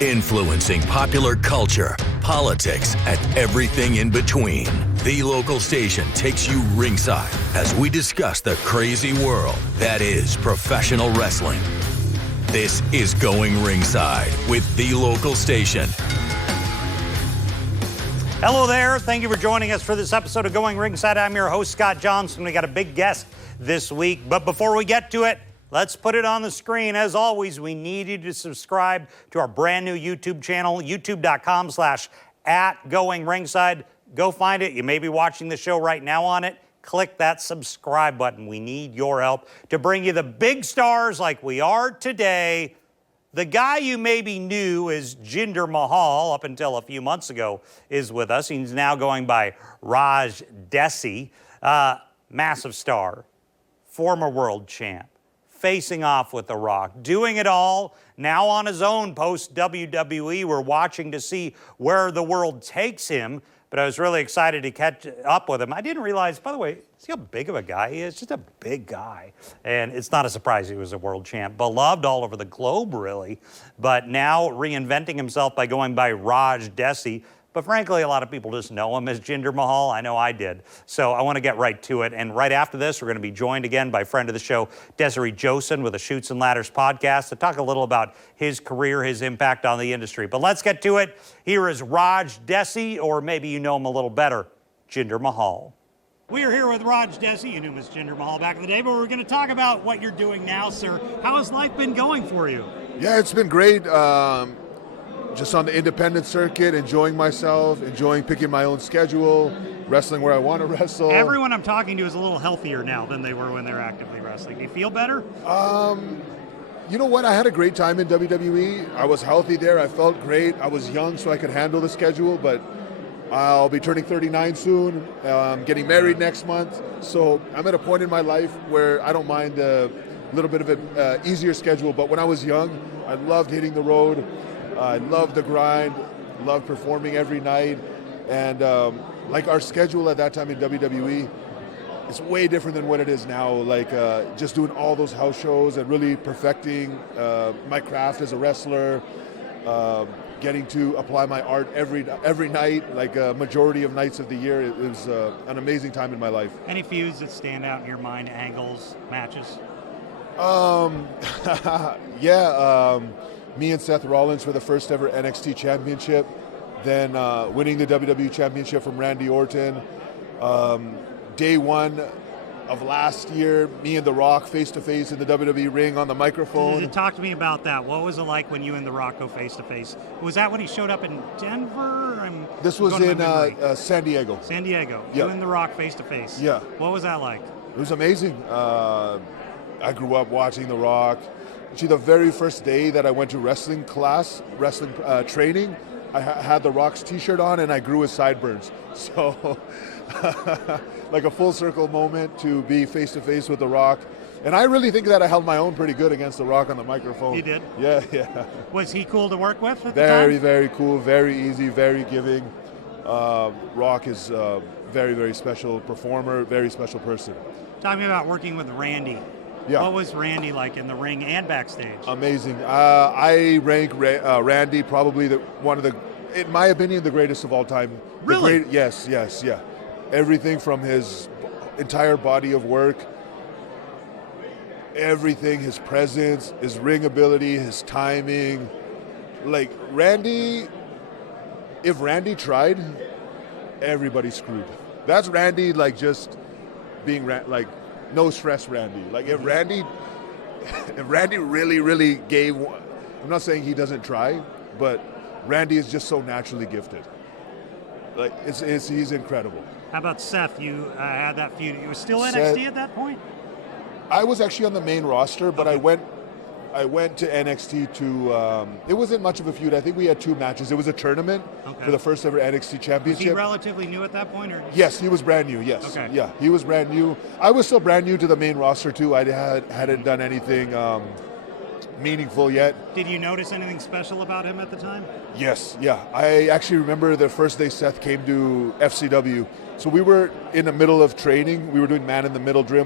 influencing popular culture, politics, and everything in between. The local station takes you ringside as we discuss the crazy world that is professional wrestling. This is Going Ringside with the local station. Hello there. Thank you for joining us for this episode of Going Ringside. I'm your host, Scott Johnson. We got a big guest this week. But before we get to it, let's put it on the screen. As always, we need you to subscribe to our brand new YouTube channel, youtube.com/@GoingRingside. Go find it. You may be watching the show right now on it. Click that subscribe button. We need your help to bring you the big stars like we are today. The guy you maybe knew as Jinder Mahal up until a few months ago is with us. He's now going by Raj Dhesi. Massive star, former world champ, facing off with The Rock, doing it all, now on his own post-WWE. We're watching to see where the world takes him, but I was really excited to catch up with him. I didn't realize, by the way, see how big of a guy he is? Just a big guy. And it's not a surprise he was a world champ. Beloved all over the globe, really. But now reinventing himself by going by Raj Dhesi. But frankly, a lot of people just know him as Jinder Mahal. I know I did. So I want to get right to it. And right after this, we're going to be joined again by friend of the show, Desiree Josen with the Chutes and Ladders podcast to talk a little about his career, his impact on the industry. But let's get to it. Here is Raj Dhesi, or maybe you know him a little better, Jinder Mahal. We are here with Raj Dhesi. You knew him as Jinder Mahal back in the day, but we're going to talk about what you're doing now, sir. How has life been going for you? Yeah, it's been great. Just on the independent circuit, enjoying myself, enjoying picking my own schedule, wrestling where I want to wrestle. Everyone I'm talking to is a little healthier now than they were when they were actively wrestling. Do you feel better? You know what? I had a great time in WWE. I was healthy there. I felt great. I was young, so I could handle the schedule, but I'll be turning 39 soon. Getting married next month. So I'm at a point in my life where I don't mind a little bit of an easier schedule, but when I was young, I loved hitting the road. I loved the grind, loved performing every night, and like our schedule at that time in WWE, it's way different than what it is now. Like just doing all those house shows and really perfecting my craft as a wrestler, getting to apply my art every night, like a majority of nights of the year. It was an amazing time in my life. Any feuds that stand out in your mind, angles, matches? Yeah. Me and Seth Rollins for the first ever NXT championship, then winning the WWE championship from Randy Orton. Day one of last year, me and The Rock face-to-face in the WWE ring on the microphone. Talk to me about that. What was it like when you and The Rock go face-to-face? Was that when he showed up in Denver? This was in San Diego. San Diego. Yeah. You and The Rock face-to-face. Yeah. What was that like? It was amazing. I grew up watching The Rock. Actually, the very first day that I went to wrestling class, training, I had The Rock's t-shirt on and I grew his sideburns. So, like a full circle moment to be face-to-face with The Rock. And I really think that I held my own pretty good against The Rock on the microphone. You did? Yeah. Was he cool to work with at the time? Very, very cool, very easy, very giving. Rock is a very, very special performer, very special person. Talk to me about working with Randy. Yeah. What was Randy like in the ring and backstage? Amazing. I rank Randy probably in my opinion, the greatest of all time. Really? Yes. Everything from his entire body of work, everything, his presence, his ring ability, his timing. Like Randy, if Randy tried, everybody's screwed. That's Randy, like just being like no stress Randy. Like if Randy really, really gave, I'm not saying he doesn't try, but Randy is just so naturally gifted. Like he's incredible. How about Seth? You had that feud. You were still NXT at that point? I was actually on the main roster, but okay. I went to NXT to, it wasn't much of a feud. I think we had 2 matches. It was a tournament for the first ever NXT championship. Was he relatively new at that point? Or? Yes, he was brand new, yes. Okay. Yeah, he was brand new. I was still brand new to the main roster too. I hadn't done anything meaningful yet. Did you notice anything special about him at the time? Yes, yeah. I actually remember the first day Seth came to FCW. So we were in the middle of training. We were doing man in the middle drill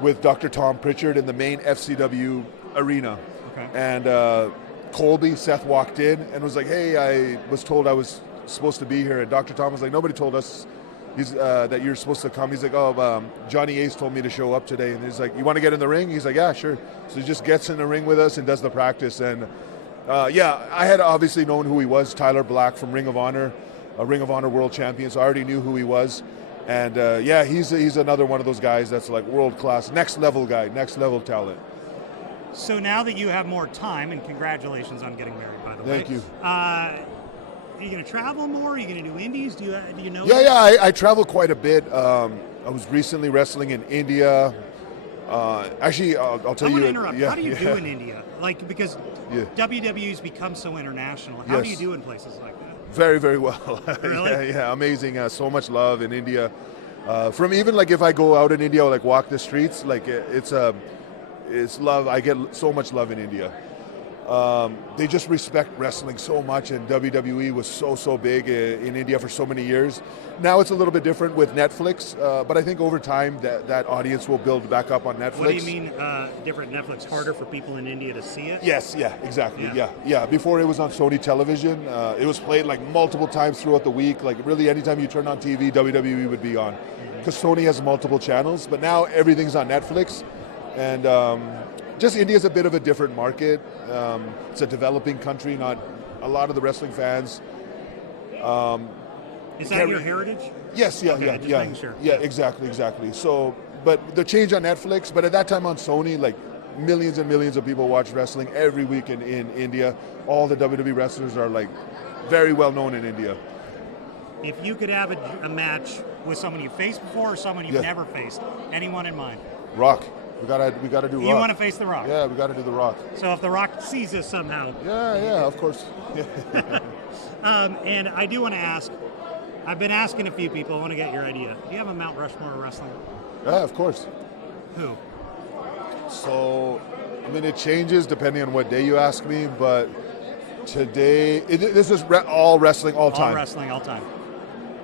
with Dr. Tom Pritchard in the main FCW arena. Okay. And Colby, Seth walked in and was like, hey, I was told I was supposed to be here. And Dr. Tom was like, nobody told us that you're supposed to come. He's like, Johnny Ace told me to show up today. And he's like, you want to get in the ring? He's like, yeah, sure. So he just gets in the ring with us and does the practice. And I had obviously known who he was, Tyler Black from Ring of Honor, a Ring of Honor world champion. So I already knew who he was. And he's another one of those guys that's like world class, next level guy, next level talent. So now that you have more time, and congratulations on getting married, by the way. Thank you. Are you going to travel more? Are you going to do indies? Do you know? Yeah, I travel quite a bit. I was recently wrestling in India. Actually, I'll tell you. I'm going to interrupt. Yeah, How do you do in India? Like, because WWE's become so international. How do you do in places like that? Very, very well. Really? Yeah, amazing. So much love in India. From even like if I go out in India or like walk the streets, like it's love. I get so much love in India. They just respect wrestling so much, and WWE was so big in India for so many years. Now it's a little bit different with Netflix, but I think over time that audience will build back up on Netflix. What do you mean different Netflix? Harder for people in India to see it? Yes, yeah, exactly, yeah. Before it was on Sony Television, it was played like multiple times throughout the week. Like really anytime you turn on TV, WWE would be on. Because Sony has multiple channels, but now everything's on Netflix. And just India's a bit of a different market. It's a developing country, not a lot of the wrestling fans. Is that your heritage? Yes, Okay, just making sure. Yeah, exactly. So, but the change on Netflix, but at that time on Sony, like millions and millions of people watch wrestling every week in India. All the WWE wrestlers are like very well known in India. If you could have a match with someone you faced before or someone you've never faced, anyone in mind? Rock. We gotta do Rock. You want to face The Rock? Yeah, we gotta do The Rock. So if The Rock sees us somehow. Yeah, of course. And I do want to ask, I've been asking a few people, I want to get your idea. Do you have a Mount Rushmore of wrestling? Yeah, of course. Who? So, I mean, it changes depending on what day you ask me, but today, this is all wrestling all time. All wrestling all time.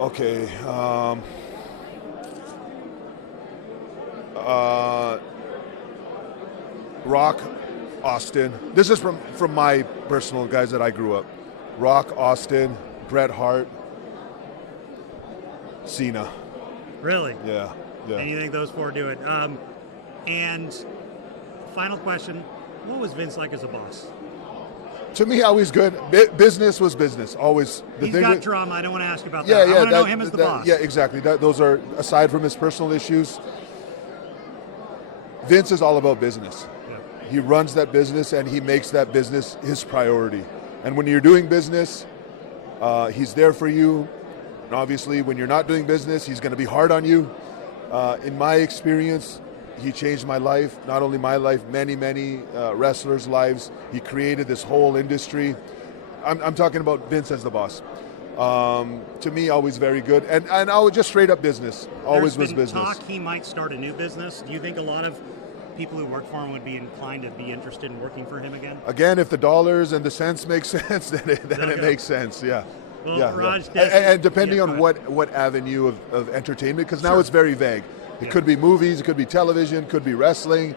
Okay. Rock, Austin. This is from my personal guys that I grew up. Rock, Austin, Bret Hart, Cena. Really? Yeah. And you think those four do it? And final question, what was Vince like as a boss? To me, always good. Business was business, always. He's got drama. I don't want to ask about that. I want to know him as the boss. Yeah, exactly. Those are, aside from his personal issues, Vince is all about business. Yeah. He runs that business, and he makes that business his priority. And when you're doing business, he's there for you. And obviously, when you're not doing business, he's going to be hard on you. In my experience, he changed my life, not only my life, many wrestlers' lives. He created this whole industry. I'm talking about Vince as the boss. To me, always very good. And I would just straight up business. Always was business. There's been talk he might start a new business. Do you think a lot of people who work for him would be inclined to be interested in working for him again? Again, if the dollars and the cents make sense, then it makes sense, yeah. Well, Raj Dhesi, and depending on what avenue of entertainment, because now it's very vague. It could be movies, it could be television, could be wrestling.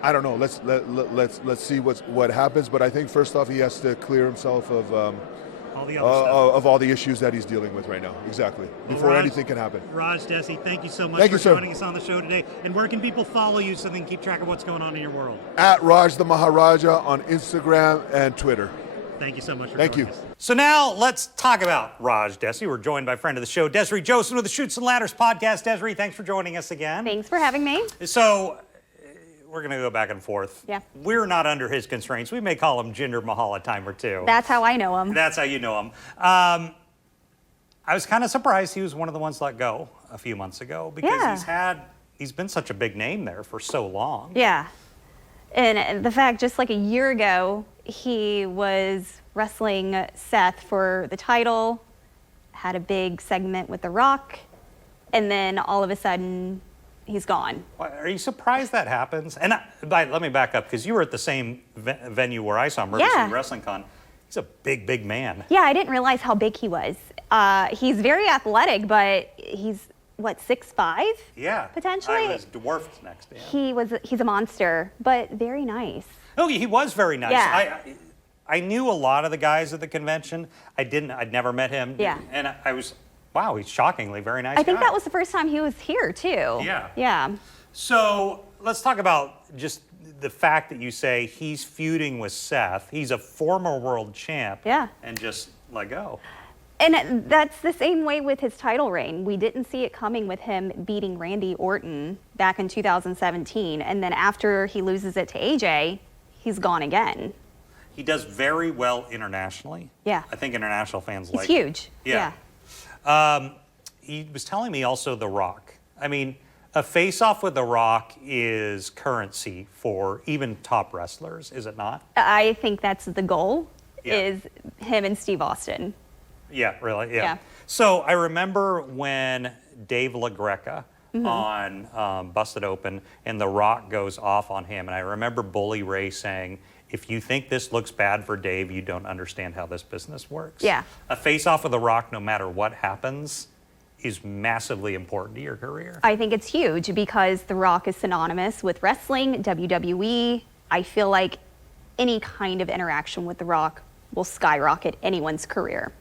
I don't know. Let's see what happens. But I think first off, he has to clear himself of all the issues that he's dealing with right now. Exactly. Before anything can happen. Raj Dhesi, thank you so much for joining us on the show today. And where can people follow you so they can keep track of what's going on in your world? At Raj the Maharaja on Instagram and Twitter. Thank you so much for joining us. So now let's talk about Raj Dhesi. We're joined by friend of the show, Desiree Joseph with the Chutes and Ladders podcast. Desiree, thanks for joining us again. Thanks for having me. So we're going to go back and forth. Yeah. We're not under his constraints. We may call him Jinder Mahal a time or two. That's how I know him. That's how you know him. I was kind of surprised he was one of the ones let go a few months ago because he's been such a big name there for so long. Yeah. And the fact, just like a year ago, he was wrestling Seth for the title, had a big segment with The Rock, and then all of a sudden, he's gone. Are you surprised that happens? And let me back up, because you were at the same venue where I saw him, Riverside Wrestling Con. He's a big man. Yeah, I didn't realize how big he was. He's very athletic, but he's, 6'5"? Yeah. Potentially? I was dwarfed next to him. He's a monster, but very nice. Oh, he was very nice. Yeah. I knew a lot of the guys at the convention. I'd never met him. Yeah. And I was, wow, he's shockingly very nice I think guy. that was the first time he was here, too. Yeah. Yeah. So let's talk about just the fact that you say he's feuding with Seth. He's a former world champ. Yeah. And just let go. And that's the same way with his title reign. We didn't see it coming with him beating Randy Orton back in 2017. And then after he loses it to AJ, he's gone again. He does very well internationally. Yeah. I think international fans He's like huge. Yeah. He was telling me also The Rock. I mean, a face-off with The Rock is currency for even top wrestlers, is it not? I think that's the goal, Yeah. is him and Steve Austin. Yeah, really, yeah. Yeah. So I remember when Dave LaGreca on Busted Open and The Rock goes off on him, and I remember Bully Ray saying, if you think this looks bad for Dave, you don't understand how this business works. Yeah. A face-off with The Rock, no matter what happens, is massively important to your career. I think it's huge because The Rock is synonymous with wrestling, WWE. I feel like any kind of interaction with The Rock will skyrocket anyone's career.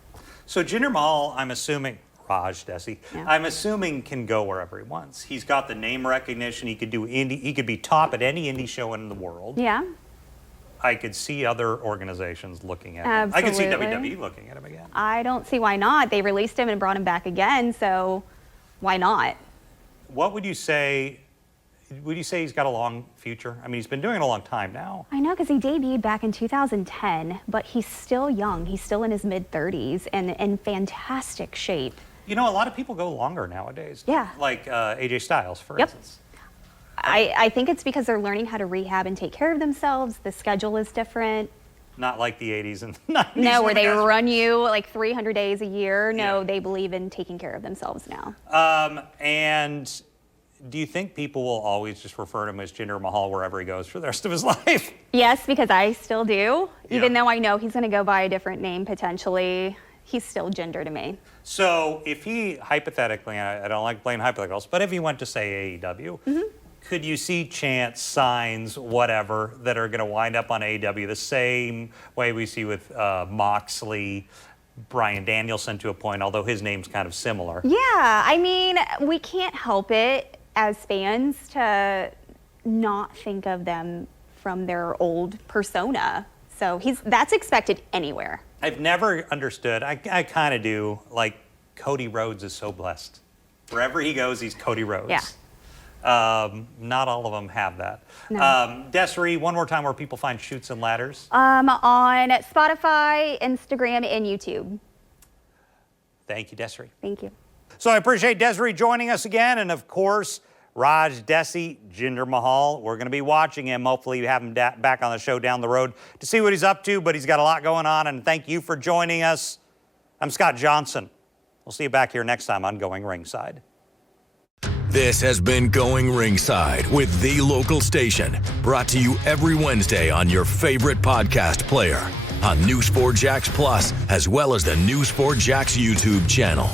So Jinder Mahal, I'm assuming, Raj Dhesi, Yeah. I'm assuming can go wherever he wants. He's got the name recognition. He could do indie. He could be top at any indie show in the world. Yeah. I could see other organizations looking at him. I could see Absolutely. WWE looking at him again. I don't see why not. They released him and brought him back again, so why not? What would you say? Would you say he's got a long future? I mean, he's been doing it a long time now. I know, because he debuted back in 2010, but he's still young. He's still in his mid-30s and in fantastic shape. You know, a lot of people go longer nowadays. Yeah. Like AJ Styles, for Yep. instance. I think it's because they're learning how to rehab and take care of themselves. The schedule is different. Not like the 80s and 90s. No, where when they guys- run you like 300 days a year. No, Yeah. they believe in taking care of themselves now. And do you think people will always just refer to him as Jinder Mahal wherever he goes for the rest of his life? Yes, because I still do. Even Yeah. though I know he's going to go by a different name potentially, he's still Jinder to me. So if he, hypothetically, and I don't like playing hypotheticals, but if he went to, say, AEW, could you see chants, signs, whatever, that are going to wind up on AEW the same way we see with Moxley, Bryan Danielson to a point, although his name's kind of similar? Yeah, I mean, we can't help it as fans to not think of them from their old persona. So that's expected anywhere. I've never understood, I kind of do, like, Cody Rhodes is so blessed. Wherever he goes, he's Cody Rhodes. Yeah. Not all of them have that. No. Desiree, one more time where people find Chutes and Ladders. On Spotify, Instagram, and YouTube. Thank you, Desiree. Thank you. So I appreciate Desiree joining us again. And of course, Raj Dhesi, Jinder Mahal. We're going to be watching him. Hopefully we have him back on the show down the road to see what he's up to, but he's got a lot going on. And thank you for joining us. I'm Scott Johnson. We'll see you back here next time on Going Ringside. This has been Going Ringside with The Local Station, brought to you every Wednesday on your favorite podcast player, on News4 Jax Plus, as well as the News4 Jax YouTube channel.